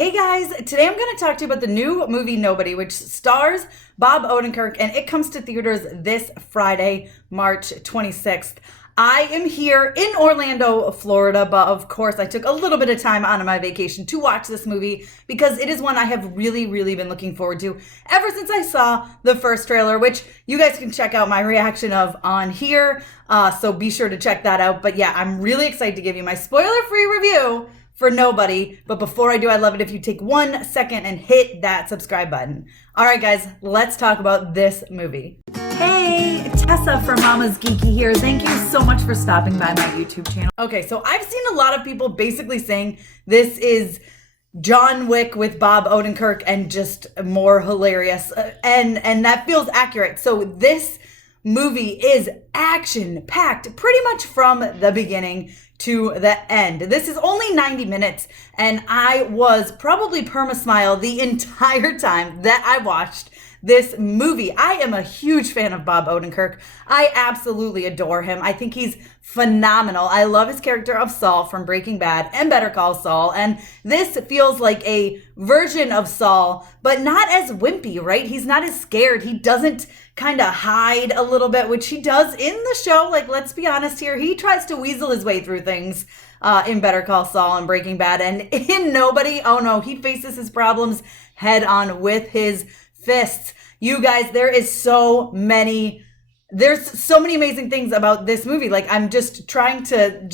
Hey guys, today I'm going to talk to you about the new movie Nobody, which stars Bob Odenkirk, and it comes to theaters this Friday, March 26th. I am here in Orlando, Florida, but of course I took a little bit of time out of my vacation to watch this movie because it is one I have really been looking forward to ever since I saw the first trailer, which you guys can check out my reaction of on here, so be sure to check that out. But yeah, I'm really excited to give you my spoiler-free review for Nobody. But before I do, I'd love it if you take 1 second and hit that subscribe button. All right, guys, let's talk about this movie. Hey, Tessa from Mama's Geeky here. Thank you so much for stopping by my YouTube channel. Okay, so I've seen a lot of people basically saying this is John Wick with Bob Odenkirk and just more hilarious, and that feels accurate. So this movie is action-packed pretty much from the beginning to the end. This is only 90 minutes, and I was probably perma-smile the entire time that I watched this movie. I am a huge fan of Bob Odenkirk. I absolutely adore him. I think he's phenomenal. I love his character of Saul from Breaking Bad and Better Call Saul, and this feels like a version of Saul, but not as wimpy, right? He's not as scared. He doesn't kind of hide a little bit, which he does in the show. Like, let's be honest here. He tries to weasel his way through things in Better Call Saul and Breaking Bad, and in Nobody, oh no, he faces his problems head on with his fists. You guys, there's so many amazing things about this movie. Like, I'm just trying to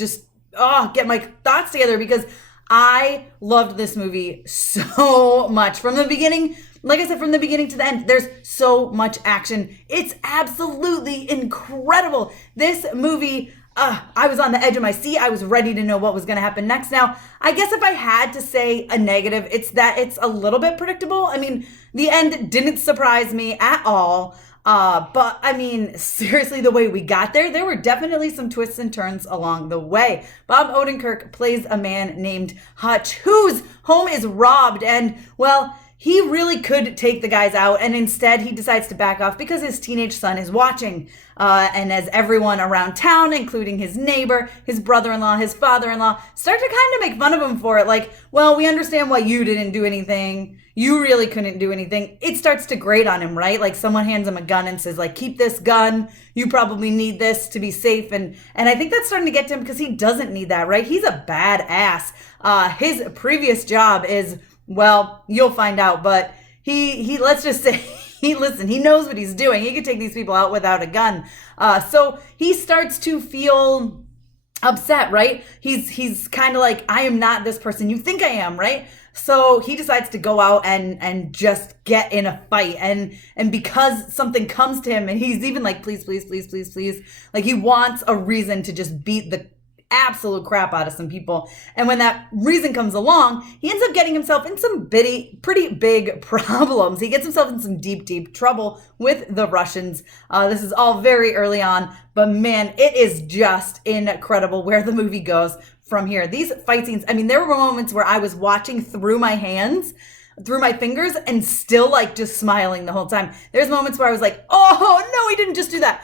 get my thoughts together because I loved this movie so much. From the beginning, like I said, from the beginning to the end, there's so much action. It's absolutely incredible. This movie, I was on the edge of my seat. I was ready to know what was going to happen next. Now, I guess if I had to say a negative, it's that it's a little bit predictable. I mean, the end didn't surprise me at all. But I mean, seriously, the way we got there were definitely some twists and turns along the way. Bob Odenkirk plays a man named Hutch, whose home is robbed, and, well, he really could take the guys out, and instead he decides to back off because his teenage son is watching. And as everyone around town, including his neighbor, his brother-in-law, his father-in-law, start to kind of make fun of him for it. Like, well, we understand why you didn't do anything. You really couldn't do anything. It starts to grate on him, right? Like, someone hands him a gun and says, like, keep this gun. You probably need this to be safe. And I think that's starting to get to him because he doesn't need that, right? He's a badass. His previous job is, well, you'll find out, but he let's just say, he knows what he's doing. He could take these people out without a gun. So he starts to feel upset, right? He's kind of like, I am not this person you think I am, right? So he decides to go out and just get in a fight. And because something comes to him and he's even like, please. Like, he wants a reason to just beat the absolute crap out of some people. And when that reason comes along, he ends up getting himself in some pretty big problems. He gets himself in some deep trouble with the Russians. This is all very early on, but man, it is just incredible where the movie goes from here. These fight scenes, I mean, there were moments where I was watching through my fingers and still like just smiling the whole time. There's moments where I was like, oh no, he didn't just do that.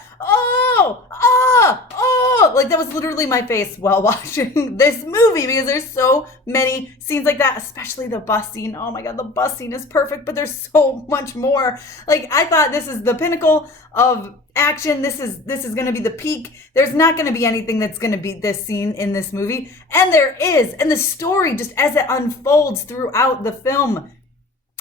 Like, that was literally my face while watching this movie because there's so many scenes like that, especially the bus scene. Oh my God, the bus scene is perfect, but there's so much more. Like, I thought this is the pinnacle of action. This is going to be the peak. There's not going to be anything that's going to beat this scene in this movie. And there is. And the story, just as it unfolds throughout the film,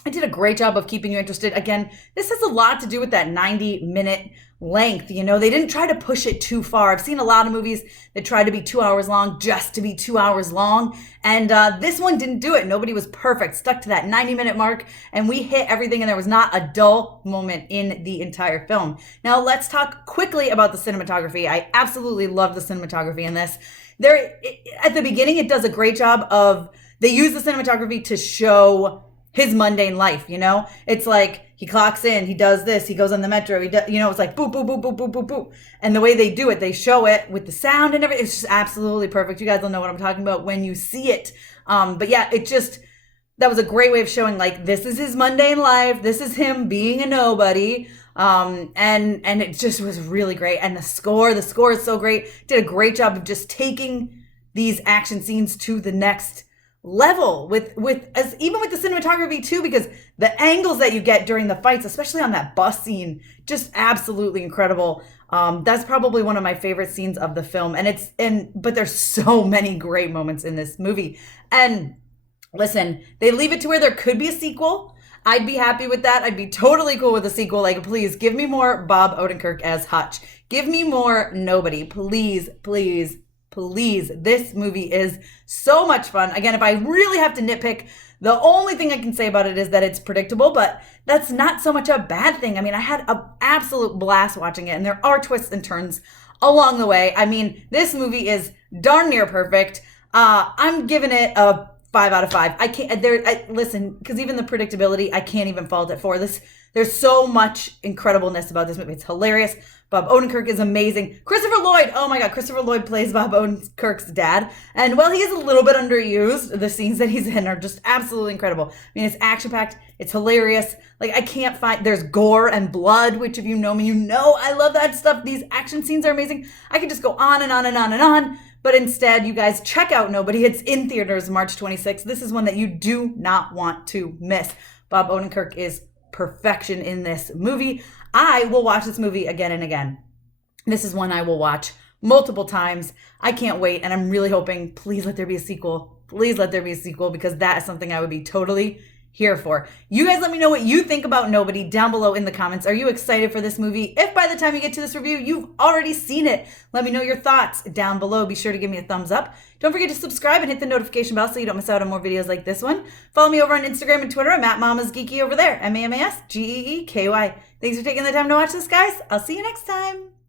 I did a great job of keeping you interested. Again, this has a lot to do with that 90-minute length. You know, they didn't try to push it too far. I've seen a lot of movies that try to be 2 hours long just to be 2 hours long. And this one didn't do it. Nobody was perfect. Stuck to that 90-minute mark, and we hit everything, and there was not a dull moment in the entire film. Now, let's talk quickly about the cinematography. I absolutely love the cinematography in this. At the beginning, it does a great job of, they use the cinematography to show his mundane life, you know? It's like, he clocks in, he does this, he goes on the metro, it's like boop, boop, boop, boop, boop, boop, boop. And the way they do it, they show it with the sound and everything. It's just absolutely perfect. You guys will know what I'm talking about when you see it. But yeah, that was a great way of showing, like, this is his mundane life. This is him being a nobody. And it just was really great. And the score is so great. Did a great job of just taking these action scenes to the next level with as even with the cinematography too, because the angles that you get during the fights, especially on that bus scene, just absolutely incredible. That's probably one of my favorite scenes of the film, but there's so many great moments in this movie. And listen, they leave it to where there could be a sequel. I'd be happy with that. I'd be totally cool with a sequel. Like, please give me more Bob Odenkirk as Hutch. Give me more Nobody. Please, please, please. This movie is so much fun. Again, if I really have to nitpick, the only thing I can say about it is that it's predictable, but that's not so much a bad thing. I mean, I had an absolute blast watching it, and there are twists and turns along the way. I mean, this movie is darn near perfect. I'm giving it a 5 out of 5. I can't. Listen, because even the predictability, I can't even fault it for this. There's so much incredibleness about this movie. It's hilarious. Bob Odenkirk is amazing. Christopher Lloyd. Oh my God, Christopher Lloyd plays Bob Odenkirk's dad, and while he is a little bit underused, the scenes that he's in are just absolutely incredible. I mean, it's action packed. It's hilarious. Like, I can't find. There's gore and blood, which if you know me, you know I love that stuff. These action scenes are amazing. I could just go on and on and on and on. But instead, you guys check out Nobody. It's in theaters March 26th. This is one that you do not want to miss. Bob Odenkirk is perfection in this movie. I will watch this movie again and again. This is one I will watch multiple times. I can't wait, and I'm really hoping, please let there be a sequel. Please let there be a sequel, because that is something I would be totally here for. You guys let me know what you think about Nobody down below in the comments. Are you excited for this movie? If by the time you get to this review, you've already seen it, let me know your thoughts down below. Be sure to give me a thumbs up. Don't forget to subscribe and hit the notification bell so you don't miss out on more videos like this one. Follow me over on Instagram and Twitter. I'm @MamasGeeky over there. MamasGeeky. Thanks for taking the time to watch this, guys. I'll see you next time.